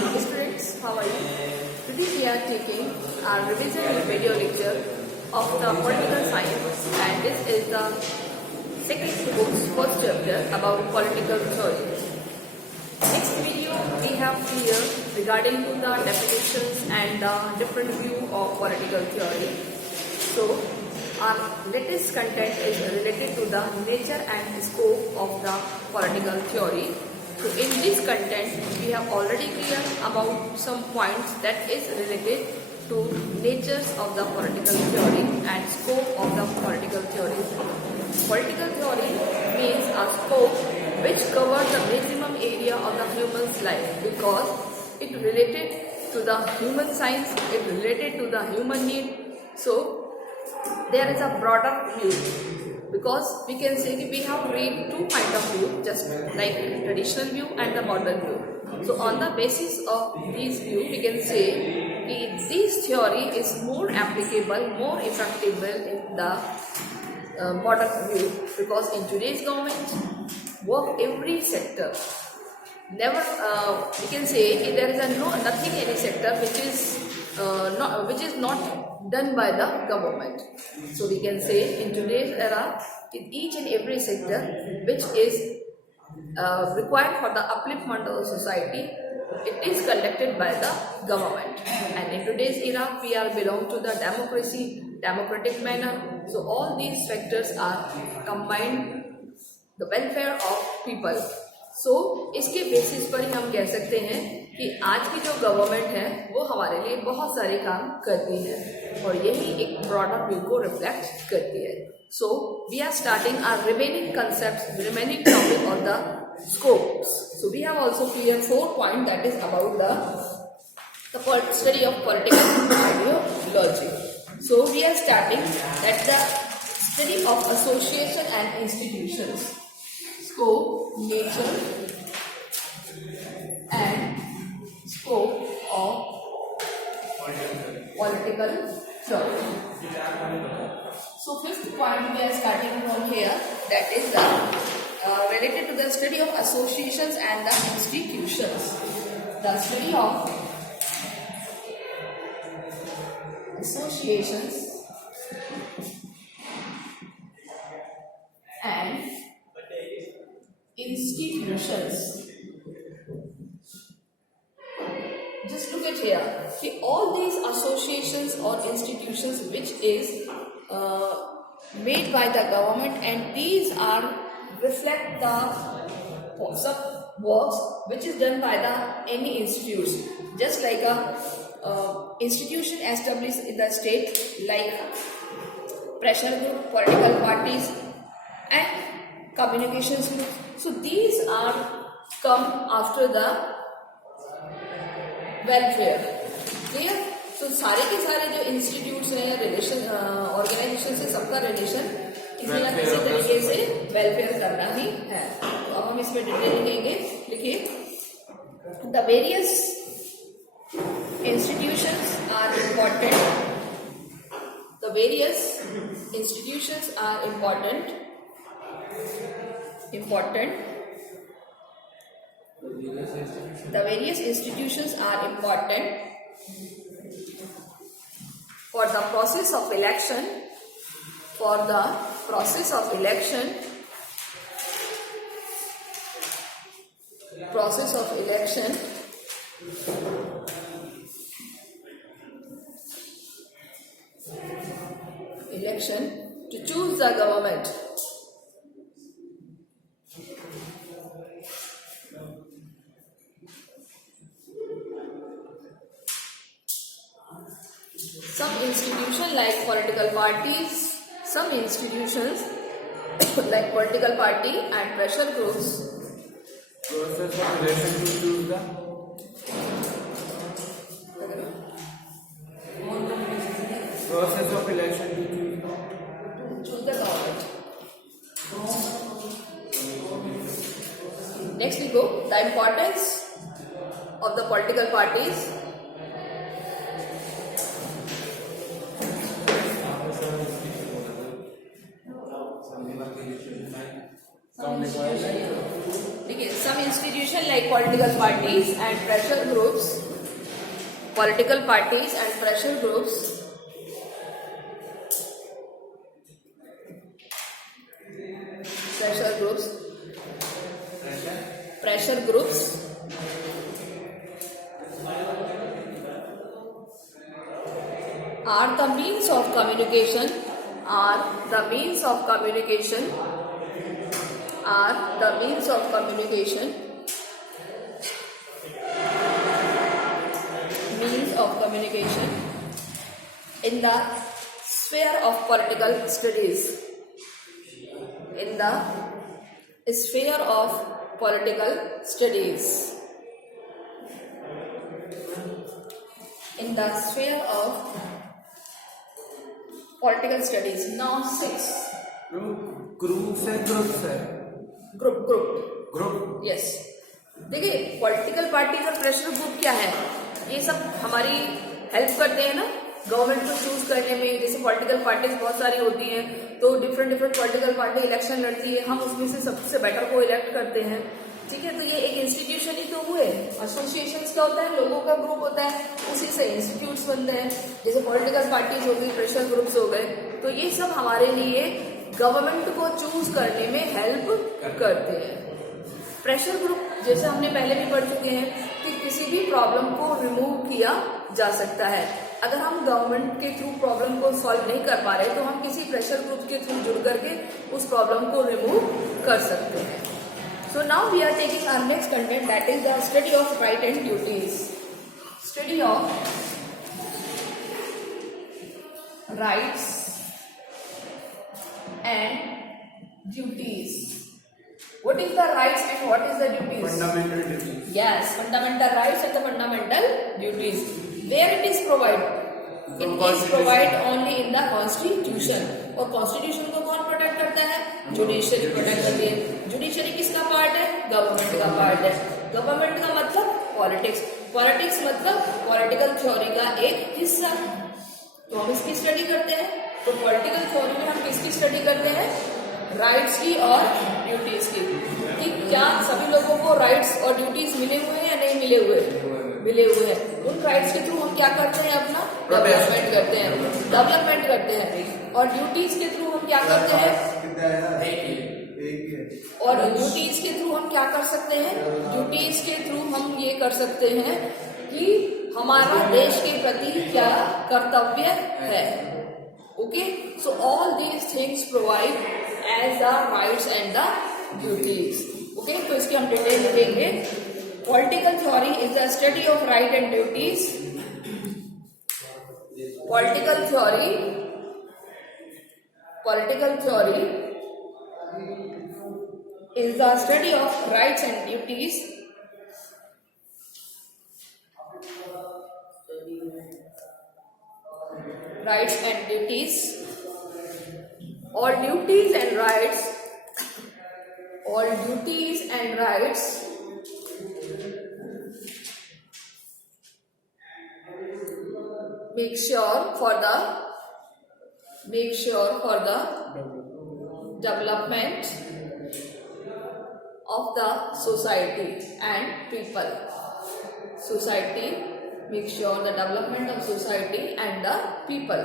morning students, how are you? Today we are taking our revision video lecture of the political science, and this is the second book's first chapter about political theory. Next video we have here regarding to the definitions and the different view of political theory. So our latest content is related to the nature and scope of the political theory. So in this content, we have already cleared about some points that is related to natures of the political theory and scope of the political theory. Political theory means a scope which covers the maximum area of the human's life because it related to the human science, it related to the human need. So there is a broader view. Because we can say that we have read two kinds of view, just like traditional view and the modern view. So on the basis of these view, we can say that this theory is more applicable, more effective in the modern view, because in today's government, work every sector. Never, we can say there is nothing any sector which is not done by the government. So we can say in today's era, in each and every sector which is required for the upliftment of the society, it is conducted by the government. And in today's era, we are belong to the democratic manner. So all these factors are combined the welfare of people. सो इसके basis पर ही हम कह सकते हैं कि आज की जो गवर्नमेंट है वो हमारे लिए बहुत सारे काम करती है और यही एक ब्रॉडर व्यू को रिफ्लेक्ट करती है. So we are starting our remaining concepts, remaining topic on the scopes. So we have also clear 4 point that is about the study of political ideology. So we are starting that the study of association and institutions. Scope, nature and scope of political theory. So fifth point we are starting from here, that is the related to the study of associations and the institutions. The study of associations and institutions. Just look at here. See, all these associations or institutions which is made by the government, and these are reflect the some works which is done by the any institutes. Just like a institution established in the state, like pressure group, political parties, and communications group. So these are come after the welfare. Clear? So सारे के सारे जो institutes हैं, relation organisation से सबका relation किसी न किसी तरीके से वेलफेयर करना ही है. तो अब हम इसमें डिटेल लिखेंगे. लिखिए, the various institutions are important. The various institutions are important. The various institutions are important for the process of election. For the process of election, to choose the government. Some institutions like political parties, some institutions like political party and pressure groups. Process of election to choose the process of election to choose the government. Next we go, the importance of the political parties. Some require देखिए, some institution like political parties and pressure groups, political parties and pressure groups are the means of communication, in the sphere of political studies. In the sphere of political studies. In the sphere of political studies. Now 6. Group. Yes. देखिए, political parties और pressure group क्या है? ये सब हमारी help करते हैं ना गवर्नमेंट को चूज करने में। जैसे पॉलिटिकल पार्टीज बहुत सारी होती हैं, तो डिफरेंट पॉलिटिकल पार्टी इलेक्शन लड़ती है, हम उसमें से सबसे बेटर को इलेक्ट करते हैं। ठीक है, तो ये एक इंस्टीट्यूशन ही तो हुए। एसोसिएशंस क्या होता है? लोगों का ग्रुप होता है, उसी से इंस्टीट्यूट्स बनते हैं। जैसे पॉलिटिकल पार्टीज हो गई, प्रेशर ग्रुप्स हो गए, तो ये सब हमारे लिए गवर्नमेंट को चूज करने में हेल्प करते हैं। प्रेशर ग्रुप जैसे हमने पहले भी पढ़ चुके हैं कि किसी भी प्रॉब्लम को रिमूव किया जा सकता है। अगर हम गवर्नमेंट के थ्रू प्रॉब्लम को सॉल्व नहीं कर पा रहे तो हम किसी प्रेशर ग्रुप के थ्रू जुड़ करके उस प्रॉब्लम को रिमूव कर सकते हैं। So now we are taking our next content, that is the study of right and duties. Study of rights and duties. What is the rights and what is the duties? Fundamental duties. Yes, fundamental rights and the fundamental duties. Where it is provided? It is provided only in the constitution. और constitution को कौन protect करता है? Judiciary protect करती है। Judiciary किसका part है? Government का पार्ट है। गवर्नमेंट का मतलब पॉलिटिक्स, पॉलिटिक्स मतलब पॉलिटिकल थ्योरी का एक हिस्सा। तो हम इसकी स्टडी करते हैं। तो पॉलिटिकल थ्योरी में हम किसकी स्टडी करते हैं? राइट्स की और ड्यूटीज की। कि क्या सभी लोगों को राइट्स और ड्यूटीज मिले हुए हैं या नहीं मिले हुए? मिले हुए हैं। उन राइट्स के थ्रू हम क्या करते हैं? अपना डेवलपमेंट करते हैं। और ड्यूटीज के थ्रू हम क्या करते हैं? और ड्यूटीज के थ्रू हम क्या कर सकते हैं? ड्यूटीज के थ्रू हम ये कर सकते हैं कि हमारा देश के प्रति क्या कर्तव्य है। Okay, so all these things provide as the rights and the duties. Okay, तो इसकी हम डिटेल देखेंगे। Political theory is the study of right and duties. Political theory is the study of rights and duties. Rights and duties. All duties and rights make sure for the development of the society and people. Society make sure the development of society and the people.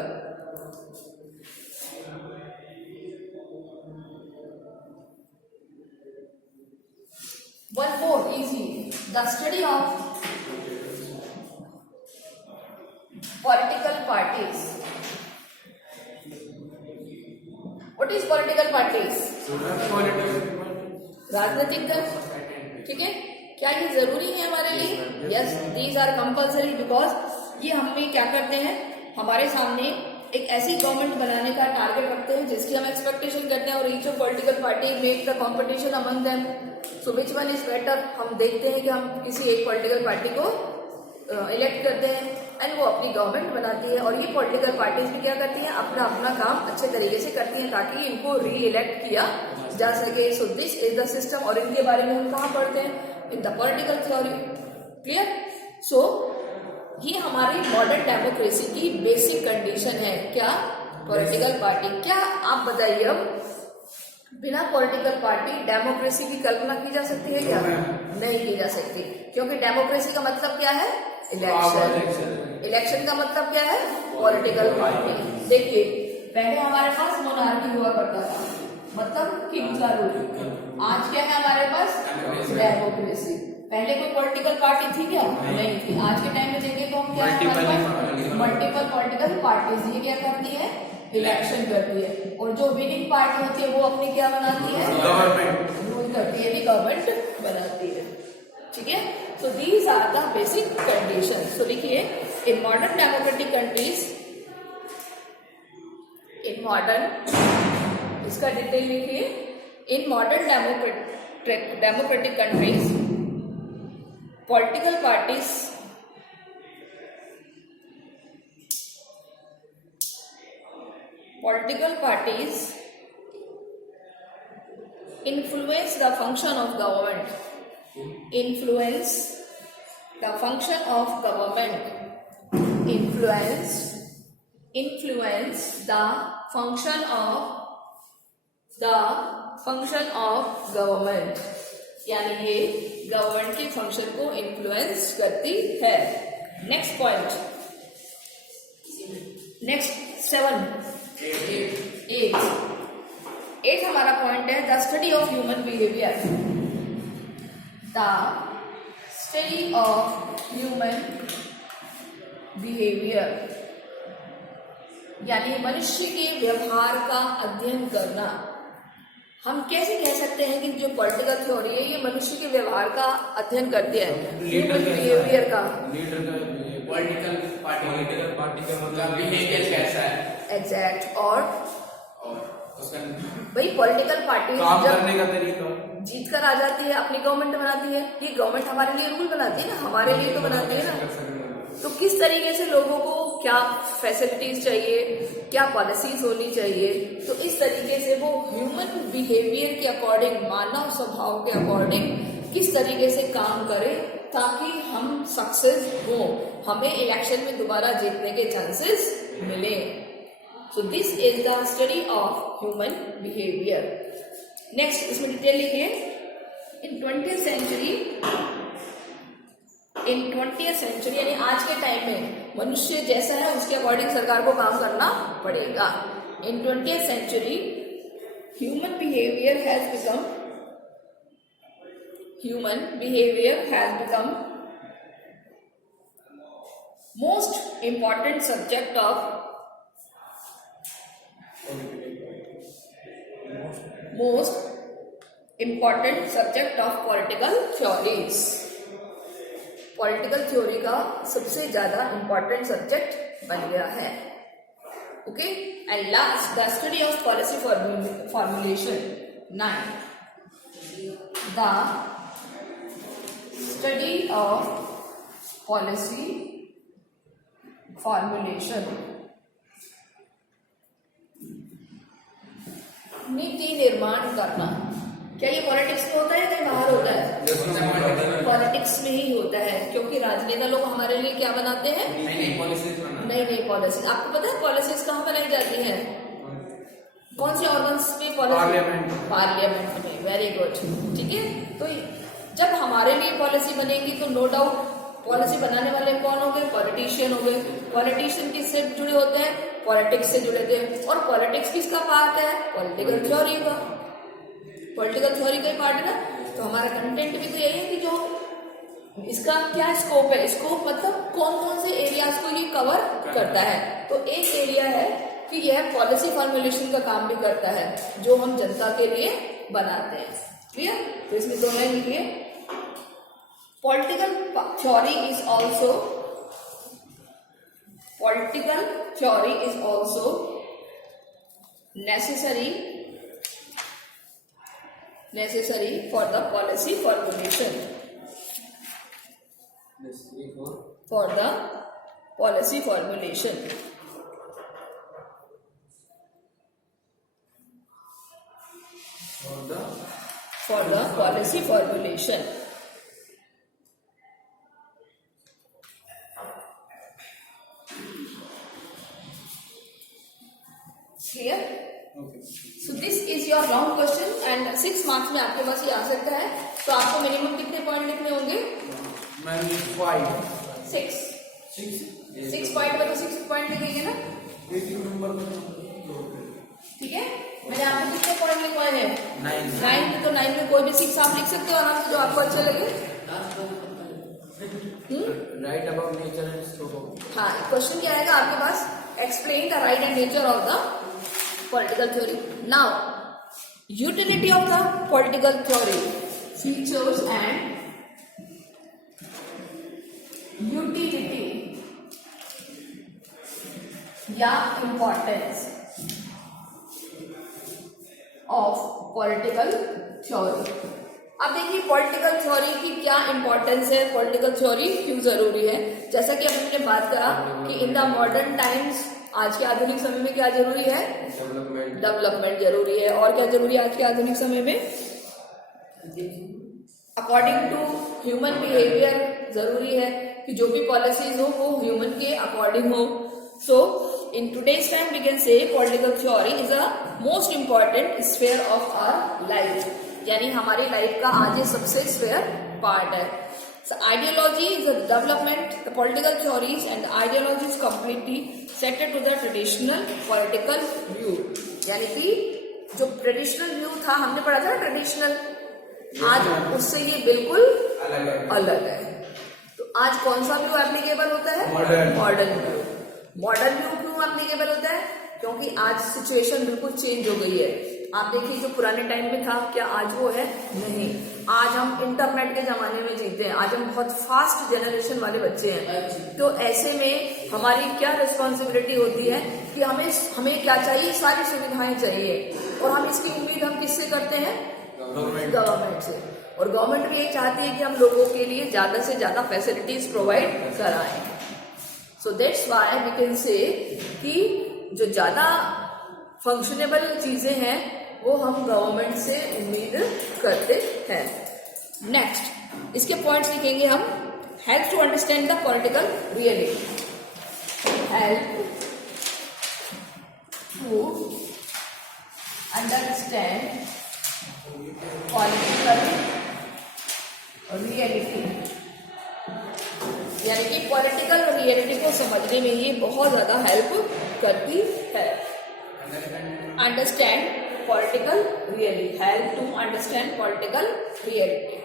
One more easy, the study of political parties. What is political parties? राजनीतिक दल। ठीक है, क्या ये जरूरी है हमारे लिए? Yes, these are compulsory, because ये हमें क्या करते हैं? हमारे सामने एक ऐसी गवर्नमेंट बनाने का टारगेट रखते हैं जिसकी हम एक्सपेक्टेशन करते हैं। और each of political party make the competition among them, so which one is better. हम देखते हैं कि हम किसी एक पॉलिटिकल पार्टी को इलेक्ट करते हैं एंड वो अपनी गवर्नमेंट बनाती है। और ये पॉलिटिकल पार्टीज भी क्या करती हैं? अपना काम अच्छे तरीके से करती हैं ताकि इनको री इलेक्ट किया जा सके। So this is the system. और इनके बारे में हम कहाँ पढ़ते हैं? In the political theory. Clear? So ये हमारी मॉडर्न डेमोक्रेसी की बेसिक कंडीशन है। क्या? Political party. क्या आप बताइए अब बिना पॉलिटिकल पार्टी डेमोक्रेसी की कल्पना की जा सकती है क्या? नहीं की जा सकती, क्योंकि डेमोक्रेसी का मतलब क्या है? इलेक्शन। इलेक्शन का मतलब क्या है? Political party. देखिए, पहले हमारे पास मोनार्की हुआ करता था, मतलब किंग का रूल। आज क्या है हमारे पास? डेमोक्रेसी। पहले कोई पॉलिटिकल पार्टी थी क्या? नहीं थी। आज के टाइम में देखें तो हम क्या है हमारे पास? Multiple political parties. ये क्या करती है? इलेक्शन करती है। और जो विनिंग पार्टी होती है वो अपनी क्या बनाती है? गवर्नमेंट रूल करती है, गवर्नमेंट बनाती है। ठीक है, so these are the basic condition. So लिखिए, in modern democratic countries, in modern, इसका डिटेल लिखिए, in modern democratic countries political parties influence the function of government. Influence the function of government. Influence the function of government. यानी ये government के function को influence करती है। Next point, next 7, 8 हमारा point है the study of human behaviour. The study of human behaviour यानी मनुष्य के व्यवहार का अध्ययन करना। हम कैसे कह सकते हैं कि जो पॉलिटिकल थ्योरी है ये मनुष्य के व्यवहार का अध्ययन करती है, ह्यूमन बिहेवियर का। लीडर का पॉलिटिकल पार्टी का मतलब बिहेवियर कैसा है? एग्जैक्ट। और उसका भाई पॉलिटिकल पार्टी काम करने का तरीका, जीत कर आ जाती है, अपनी गवर्नमेंट बनाती है। ये गवर्नमेंट हमारे लिए रूल बनाती है ना, हमारे लिए तो बनाती है ना। तो किस तरीके से लोगों को क्या फैसिलिटीज चाहिए, क्या पॉलिसीज होनी चाहिए, तो इस तरीके से वो ह्यूमन बिहेवियर के अकॉर्डिंग, मानव स्वभाव के अकॉर्डिंग किस तरीके से काम करे ताकि हम सक्सेस हो, हमें इलेक्शन में दोबारा जीतने के चांसेस मिले। सो this is the study of human behaviour. Next, इसमें डिटेल लिखिए, इन 20th सेंचुरी यानी आज के टाइम में मनुष्य जैसा है उसके अकॉर्डिंग सरकार को काम करना पड़ेगा। In 20th century human behaviour has become most important subject of political theories. Political theory का सबसे ज्यादा इंपॉर्टेंट सब्जेक्ट बन गया है। Okay, and last the study of policy formulation. 9, the study of policy formulation. नीति निर्माण करना। क्या ये पॉलिटिक्स में होता है कहीं बाहर होता है? पॉलिटिक्स में ही होता है, क्योंकि राजनेता लोग हमारे लिए क्या बनाते हैं? नई पॉलिसी। आपको पता है पॉलिसीज कहाँ बनाई जाती है? कौन से ऑर्गन्स में पॉलिसी? पार्लियामेंट में। Very good. ठीक है, तो जब हमारे लिए पॉलिसी बनेगी तो नो डाउट पॉलिसी बनाने वाले कौन हो गए? पॉलिटिशियन हो गए। पॉलिटिशियन किससे जुड़े होते हैं? पॉलिटिक्स से जुड़े थे। और पॉलिटिक्स किसका पार्ट है? पॉलिटिकल थ्योरी का। पॉलिटिकल थ्योरी का ही पार्ट है ना। तो हमारा कंटेंट भी तो यही है कि जो इसका क्या स्कोप है, स्कोप मतलब कौन कौन से एरियाज को ये कवर करता है। तो एक एरिया है कि यह पॉलिसी फॉर्मुलेशन का काम भी करता है जो हम जनता के लिए बनाते हैं। क्लियर? तो इसमें 2 लाइन लिखिए, political theory is also necessary for the policy formulation. For the policy formulation. For the policy formulation. Clear? Okay. So this is your long question. 6 marks में आपके पास ये आ सकता है। तो आपको मिनिमम कितने पॉइंट लिखने होंगे? मैम 5 6 पॉइंट में तो 6 पॉइंट लिखेंगे ना, ठीक है। मैंने आपको कितने पॉइंट लिखवाए हैं? 9। तो 9 में कोई भी 6 आप लिख सकते हो आराम से, जो आपको अच्छा लगे। Write about nature and scope. हाँ, क्वेश्चन क्या आएगा आपके पास? Explain the right and nature of the political theory. Now utility of the political theory, features and utility या इम्पोर्टेंस ऑफ पॉलिटिकल थ्योरी। अब देखिए पॉलिटिकल थ्योरी की क्या इंपॉर्टेंस है, पॉलिटिकल थ्योरी क्यों जरूरी है। जैसा कि हमने बात करा कि इन द मॉडर्न टाइम्स, आज के आधुनिक समय में क्या जरूरी है? डेवलपमेंट जरूरी है। और क्या जरूरी है आज के आधुनिक समय में? अकॉर्डिंग टू ह्यूमन बिहेवियर जरूरी है कि जो भी पॉलिसीज हो वो ह्यूमन के अकॉर्डिंग हो। सो in today's time we can say political theory is a most important sphere of our life, यानी हमारी लाइफ का आज ये सबसे स्फेयर पार्ट है। So ideology is a development, the political theories and the ideologies completely set to the traditional political view, यानी कि जो ट्रेडिशनल व्यू था, हमने पढ़ा था ना ट्रेडिशनल, आज उससे ये बिल्कुल अलग है। तो आज कौन सा व्यू एप्लीकेबल होता है? Modern view. मॉडर्न व्यू क्यों एप्लीकेबल होता है? क्योंकि आज सिचुएशन बिल्कुल चेंज हो गई है। आप देखिए जो पुराने टाइम में था, क्या आज वो है? नहीं। आज हम इंटरनेट के जमाने में जीते हैं, आज हम बहुत फास्ट जनरेशन वाले बच्चे हैं। तो ऐसे में हमारी क्या रिस्पॉन्सिबिलिटी होती है कि हमें क्या चाहिए? सारी सुविधाएं चाहिए। और हम इसकी उम्मीद हम किससे करते हैं? गवर्नमेंट से। और गवर्नमेंट भी ये चाहती है कि हम लोगों के लिए ज्यादा से ज्यादा फैसिलिटीज प्रोवाइड कराएं। So that's why we can say कि जो ज्यादा फंक्शनेबल चीजें हैं वो हम गवर्नमेंट से उम्मीद करते हैं। नेक्स्ट इसके पॉइंट्स लिखेंगे हम। Help to understand the political reality, help to understand political reality, यानी कि पॉलिटिकल रियलिटी को समझने में ये बहुत ज्यादा हेल्प करती है। Understand political reality, help to understand political reality.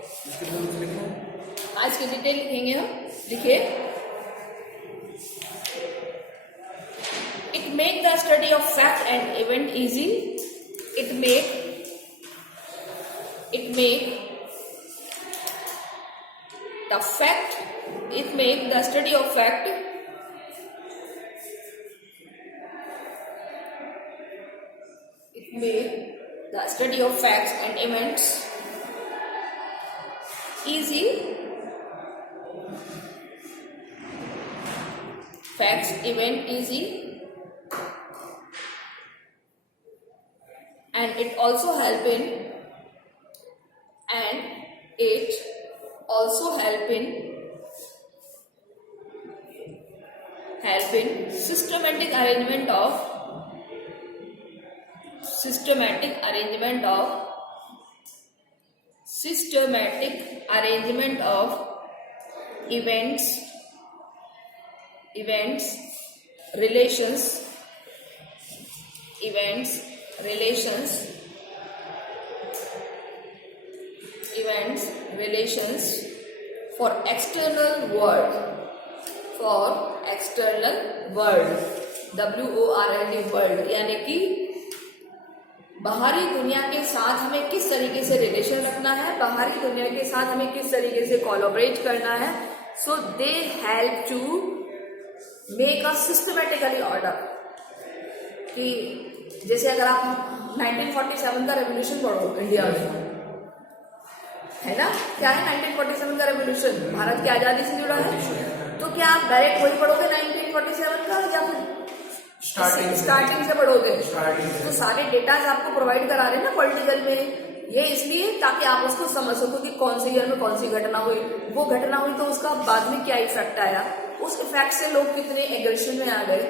आज की डिटेल लिखेंगे हम। लिखिए, it make the study of fact and event easy. It make the fact, it make the study of fact facts and events easy. Facts, event easy, and it also help in systematic arrangement of events, relations for external world, WORLD, world, यानी कि बाहरी दुनिया के साथ हमें किस तरीके से रिलेशन रखना है, बाहरी दुनिया के साथ हमें किस तरीके से कोलैबोरेट करना है। So they help to make a systematically order. कि जैसे अगर आप 1947 का रेवोल्यूशन पढ़ो इंडिया में, है ना, क्या है 1947 का रेवोल्यूशन? भारत की आजादी से जुड़ा है। तो क्या आप डायरेक्ट वही पढ़ोगे 1947 का, या फिर स्टार्टिंग से पढ़ोगे? तो सारे डेटाज आपको प्रोवाइड करा रहे हैं ना पॉलिटिकल में, ये इसलिए ताकि आप उसको समझ सको कि कौन से ईयर में कौन सी घटना हुई, वो घटना हुई तो उसका बाद में क्या इफेक्ट आया, उस इफेक्ट से लोग कितने एग्रेशन में आ गए।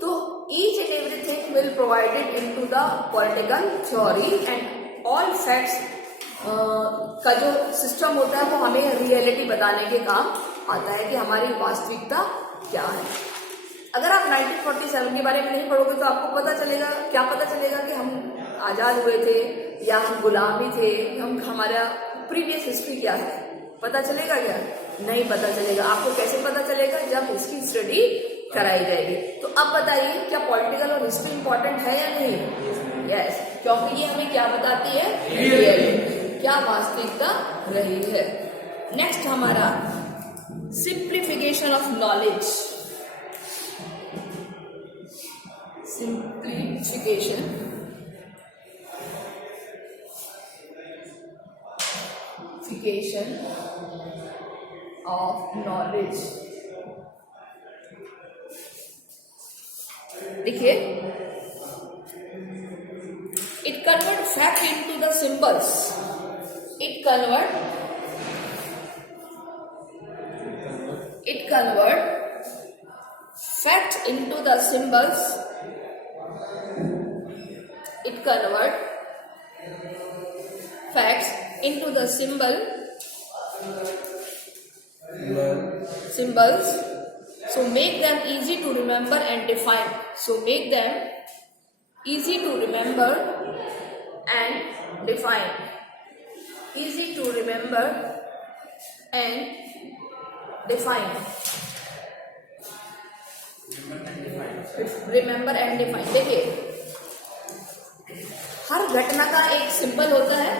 तो each and everything will provided into the political theory, and all facts का जो सिस्टम होता है वो हमें रियलिटी बताने के काम आता है कि हमारी वास्तविकता क्या है। अगर आप 1947 के बारे में नहीं पढ़ोगे तो आपको पता चलेगा, क्या पता चलेगा कि हम आजाद हुए थे या हम गुलामी थे, हमारा प्रीवियस हिस्ट्री क्या है, पता चलेगा क्या? नहीं पता चलेगा। आपको कैसे पता चलेगा? जब इसकी स्टडी कराई जाएगी। तो अब बताइए, क्या पॉलिटिकल और हिस्ट्री इंपॉर्टेंट है या नहीं? यस, क्योंकि ये हमें क्या बताती है? रियलिटी, क्या वास्तविकता रही है। नेक्स्ट हमारा simplification of knowledge. Simplification of knowledge. देखिए, it convert fact into the symbols. It convert fact into the symbols. It convert facts into the symbols. So make them easy to remember and define. So make them easy to remember and define. Easy to remember and define. Remember and define. देखिए, हर घटना का एक symbol होता है,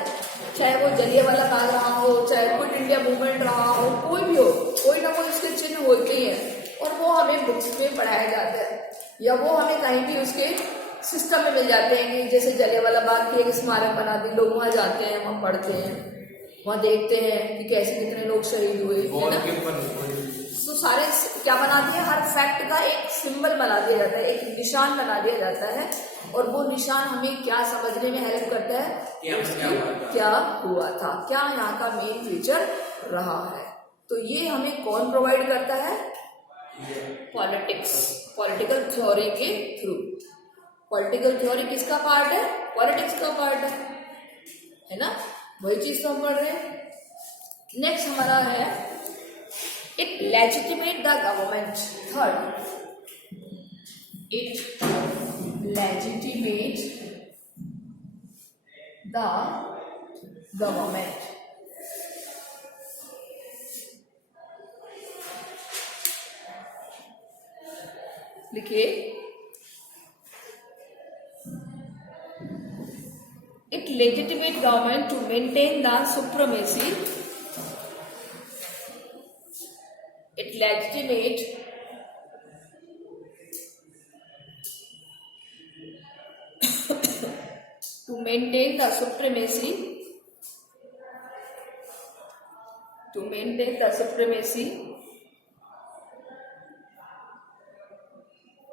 चाहे वो जलियांवाला बाग रहा हो, चाहे क्विट इंडिया मूवमेंट रहा हो, कोई भी हो, कोई ना कोई उसके चिन्ह होते ही हैं और वो हमें बुक्स में पढ़ाया जाता है या वो हमें कहीं भी उसके सिस्टम में मिल जाते हैं कि जैसे जलियांवाला बाग की एक स्मारक बना दी, लोग वहाँ जाते हैं, वहाँ पढ़ते हैं, वहाँ देखते हैं कि कैसे कितने लोग शहीद हुए, है ना। तो सारे क्या बना दिया, हर फैक्ट का एक सिंबल बना दिया जाता है, एक निशान बना दिया जाता है और वो निशान हमें क्या समझने में हेल्प करता है, क्या हुआ था, क्या यहाँ का मेन फीचर रहा है। तो ये हमें कौन प्रोवाइड करता है? पॉलिटिक्स, पॉलिटिकल थ्योरी के थ्रू। पॉलिटिकल थ्योरी किसका पार्ट है? पॉलिटिक्स का पार्ट है ना, वही चीज तो हम पढ़ रहे हैं। नेक्स्ट हमारा है it legitimate the government. Third, it legitimate the government. लिखिए, it legitimate government to maintain the supremacy. It legitimate to maintain the supremacy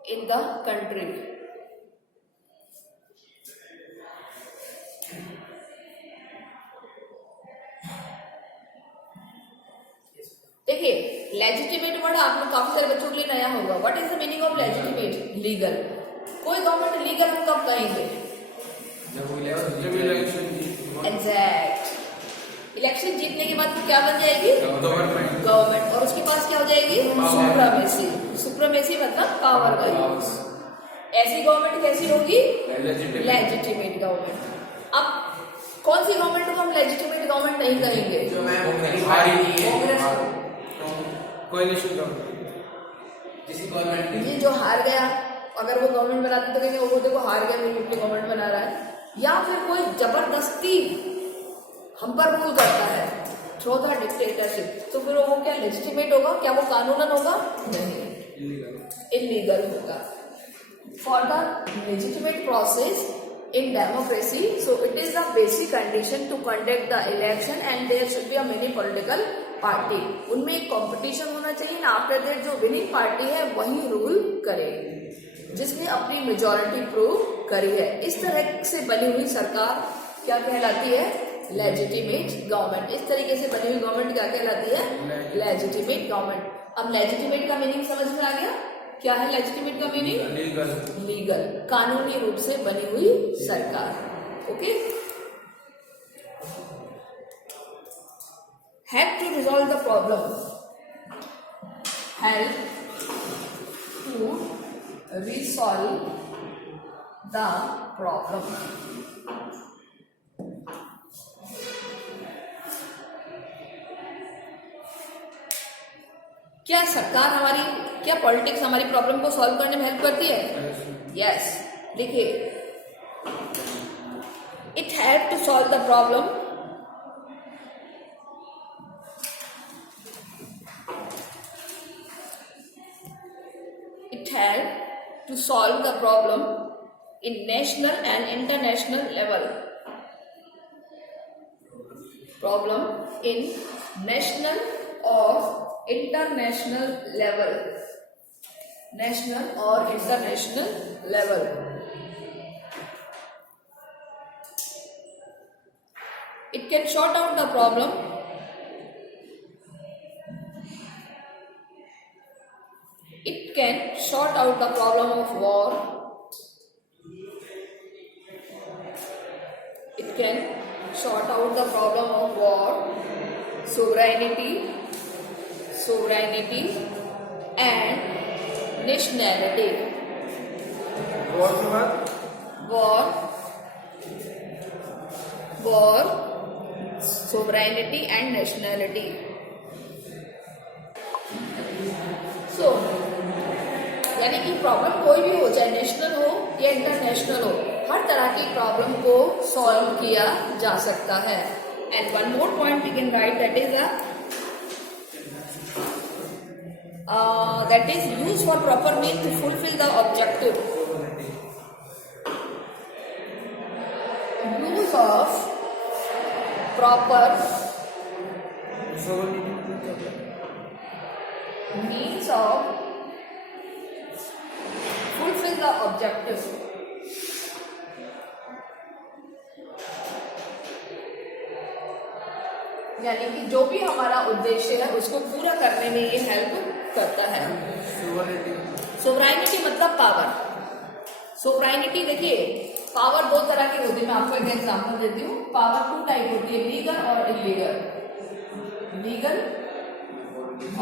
in the country. देखिए, लेजिटिमेट वर्ड आप लोग काफी सारे बच्चों के लिए नया होगा। What is the meaning of legitimate? Legal. कोई गवर्नमेंट लीगल हम कब कहेंगे? एग्जैक्ट। इलेक्शन जीतने के बाद वो क्या बन जाएगी? गवर्नमेंट। और उसके पास क्या हो जाएगी? सुप्रीमेसी। सुप्रीमेसी मतलब पावर का यूज। ऐसी गवर्नमेंट कैसी होगी? Legitimate government. अब कौन सी गवर्नमेंट को हम लेजिटिमेट गवर्नमेंट नहीं कहेंगे? कांग्रेस, कोएलिशन गवर्नमेंट, किसी गवर्नमेंट ये जो हार गया, अगर वो गवर्नमेंट बनाते तो कहेंगे वो देखो हार गया, मेरी अपनी गवर्नमेंट बना रहा है। या फिर कोई जबरदस्ती हम पर रूल करता है, थ्रू द डिक्टेटरशिप, तो फिर वो क्या लेजिटिमेट होगा? क्या वो कानूनन होगा? नहीं, इलीगल होगा। For the legitimate process in democracy, so it is the basic condition to conduct the election and there should be a many political party. उनमें एक कंपटीशन होना चाहिए ना, आफ्टर दैट जो विनिंग पार्टी है वही रूल करे, जिसने अपनी मेजॉरिटी प्रूव करी है। इस तरह से बनी हुई सरकार क्या कहलाती है? Legitimate government. इस तरीके से बनी हुई गवर्नमेंट क्या कहलाती है? Legitimate government. अब लेजिटिमेट का मीनिंग समझ में आ गया? क्या है लेजिटिमेट का मीनिंग? लीगल, कानूनी रूप से बनी हुई सरकार। Okay. help to resolve the problem. Help to resolve the problem. क्या सरकार हमारी, क्या पॉलिटिक्स हमारी प्रॉब्लम को सॉल्व करने में हेल्प करती है? यस, देखिए, it help to solve the problem to solve the problem in national and international level. Problem in national or international level. National or international level. It can sort out the problem It can sort out the problem of war. It can sort out the problem of war, sovereignty, and nationality. War, sovereignty and nationality. So, यानी कि problem कोई भी हो, चाहे national हो या international हो, हर तरह की प्रॉब्लम को सॉल्व किया जा सकता है. And one more point we can write, that is used for proper means to fulfill the objective. Use of proper means of fulfill the objective. यानी कि जो भी हमारा उद्देश्य है उसको पूरा करने में ये हेल्प करता है. सोवराइनिटी मतलब पावर. सोवराइनिटी देखिए, पावर दो तरह की होती है. मैं आपको एक एग्जांपल देती हूँ. पावर टू टाइप होती है, लीगल और इलीगल. लीगल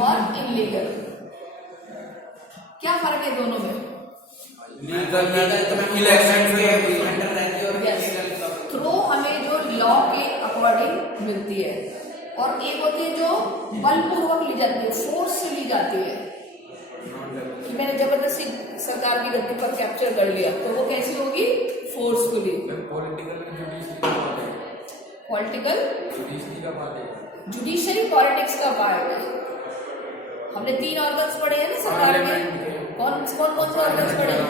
और इलीगल, क्या फर्क है दोनों में? थ्रो हमें जो लॉ के अकॉर्डिंग मिलती है, और एक होती है जो बलपूर्वक ली जाती है, फोर्स से ली जाती है, कि मैंने जबरदस्ती सरकार की गद्दी पर कैप्चर कर लिया, तो वो कैसी होगी? फोर्सफुली. पॉलिटिकल जुडिशरी पॉलिटिक्स का पार्ट है. हमने 3 ऑर्गन्स पढ़े हैं ना सरकार के. कौन से ऑर्गन्स पढ़े हैं?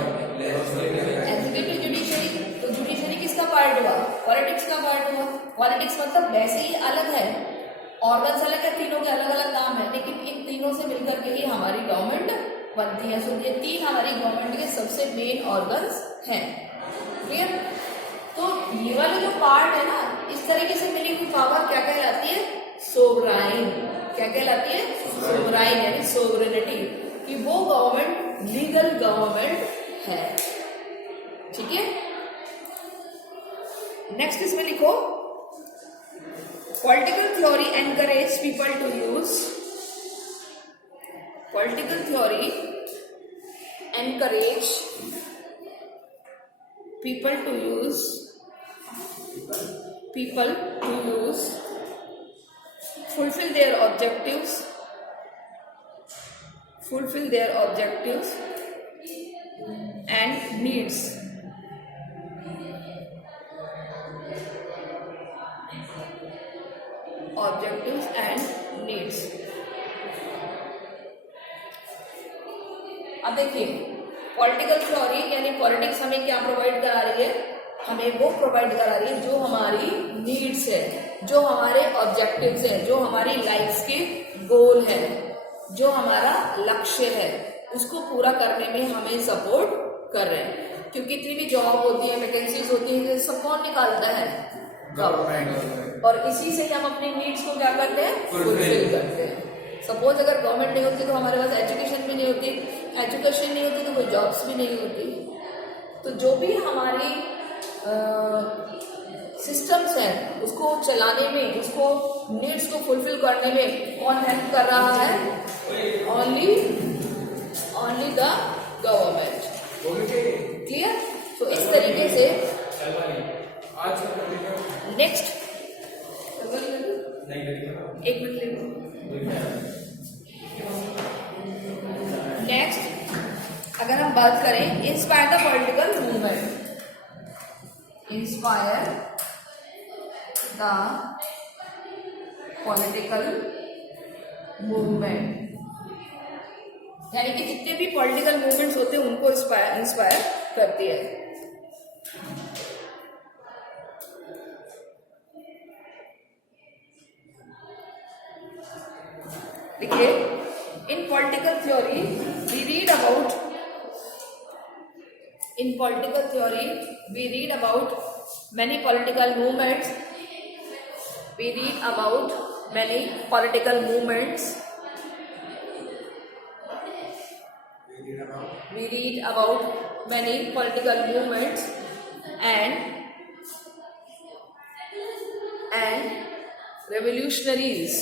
Executive, judiciary. तो जुडिशरी किसका पार्ट हुआ? पॉलिटिक्स का पार्ट हुआ. पॉलिटिक्स मतलब वैसे ही अलग है, ऑर्गन्स अलग है, तीनों के अलग अलग काम है, लेकिन इन तीनों से मिलकर के ही हमारी गवर्नमेंट बनती है. सो ये 3 हमारी गवर्नमेंट के सबसे मेन ऑर्गन्स हैं. क्लियर? तो ये वाला जो पार्ट है ना, इस तरीके से मिली हुई पावर क्या कहलाती है? सोवराइन. क्या कहलाती है? सोवराइन, यानी सोवरेनिटी, कि वो गवर्नमेंट लीगल गवर्नमेंट है. ठीक है. नेक्स्ट इसमें लिखो, political theory encourage people to use. Political theory encourage people to use fulfill their objectives and needs. अब देखिए, पॉलिटिकल थ्योरी यानी पॉलिटिक्स हमें क्या प्रोवाइड करा रही है? हमें वो प्रोवाइड करा रही है जो हमारी नीड्स है, जो हमारे ऑब्जेक्टिव्स है, जो हमारी लाइफ के गोल है, जो हमारा लक्ष्य है, उसको पूरा करने में हमें सपोर्ट कर रहे हैं. क्योंकि इतनी भी जॉब होती है, वैकेंसीज होती है, सब कौन निकालता है? गवर्नमेंट. और इसी से हम अपनी नीड्स को क्या करते हैं? फुलफिल करते हैं. सपोज अगर गवर्नमेंट नहीं होती तो हमारे पास एजुकेशन भी नहीं होती, एजुकेशन नहीं होती तो कोई जॉब्स भी नहीं होती. तो जो भी हमारी सिस्टम्स हैं उसको चलाने में, उसको नीड्स को फुलफिल करने में कौन हेल्प कर रहा है? Only the government. क्लियर? तो इस तरीके से नेक्स्ट एक मिनट ले लो। नेक्स्ट अगर हम बात करें inspire the political movement, inspire the political movement, यानी कि जितने भी पॉलिटिकल मूवमेंट्स होते हैं उनको इंस्पायर करती है। देखिए, in political theory we read about many political movements. We read about many political movements. We read about many political movements and revolutionaries.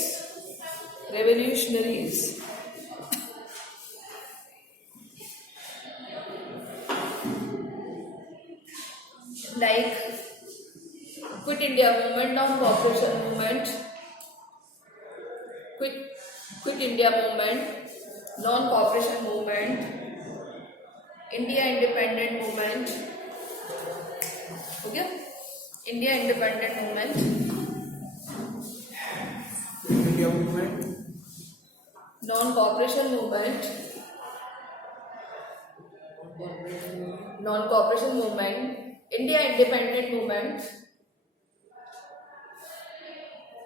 Like Quit India movement, non-cooperation movement, Quit India movement, non-cooperation movement, India independent movement, okay? India independent movement, India movement, non-cooperation movement, India independent movement,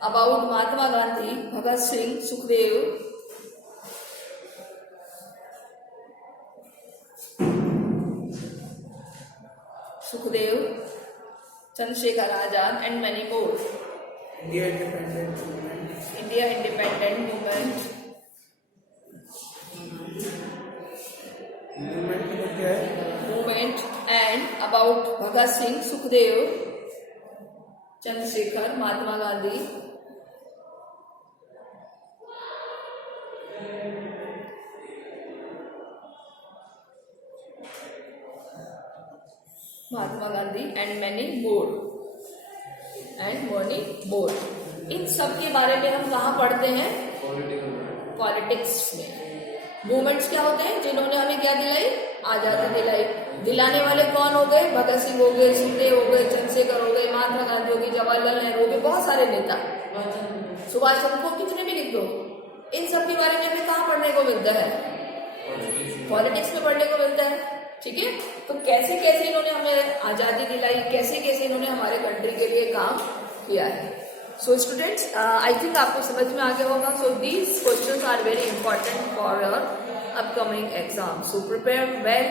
about Mahatma Gandhi, Bhagat Singh, Sukhdev, Chandrasekhar Azad and many more. India independent movement, movement and about Bhagat Singh, Sukhdev, Chandrasekhar, Mahatma Gandhi, and many more. इन सब के बारे में हम कहाँ पढ़ते हैं? Politics में। Movements क्या होते हैं? जिन्होंने हमें क्या दिलाई? आजादी दिलाई। दिलाने वाले कौन हो गए? भगत सिंह हो गए, सुखदेव हो गए, चंद्रशेखर हो गए, महात्मा गांधी हो गए, जवाहरलाल नेहरू हो गए, बहुत सारे नेता, सुभाष चंद्र बोस, कितने भी लिख दो। इन सब के बारे में हमें कहाँ पढ़ने को मिलता है? पॉलिटिक्स में पढ़ने को मिलता है। ठीक है, तो कैसे कैसे इन्होंने हमें आजादी दिलाई, कैसे कैसे इन्होंने हमारे कंट्री के लिए काम किया है। सो स्टूडेंट्स, आई थिंक आपको समझ में आ गया होगा। So these questions are very important for your upcoming exam, so prepare well.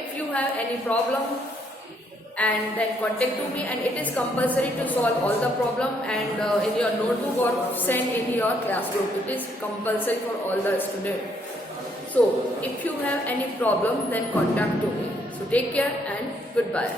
If you have any problem, and then contact to me, and it is compulsory to solve all the problem and in your notebook or send in your class group. It is compulsory for all the students. So if you have any problem, then contact to me. So take care and goodbye.